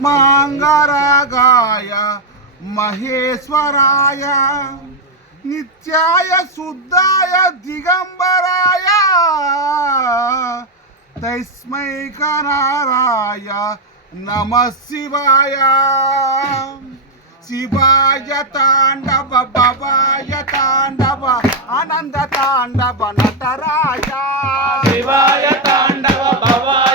भस्मांगरागाय महेश्वराय नित्याय शुद्धाय दिगंबराय तस्मै कराराय नमः शिवाय शिवाय तांडव भवाय तांडव आनंद तांडव नटराय शिवाय तांडव भवाय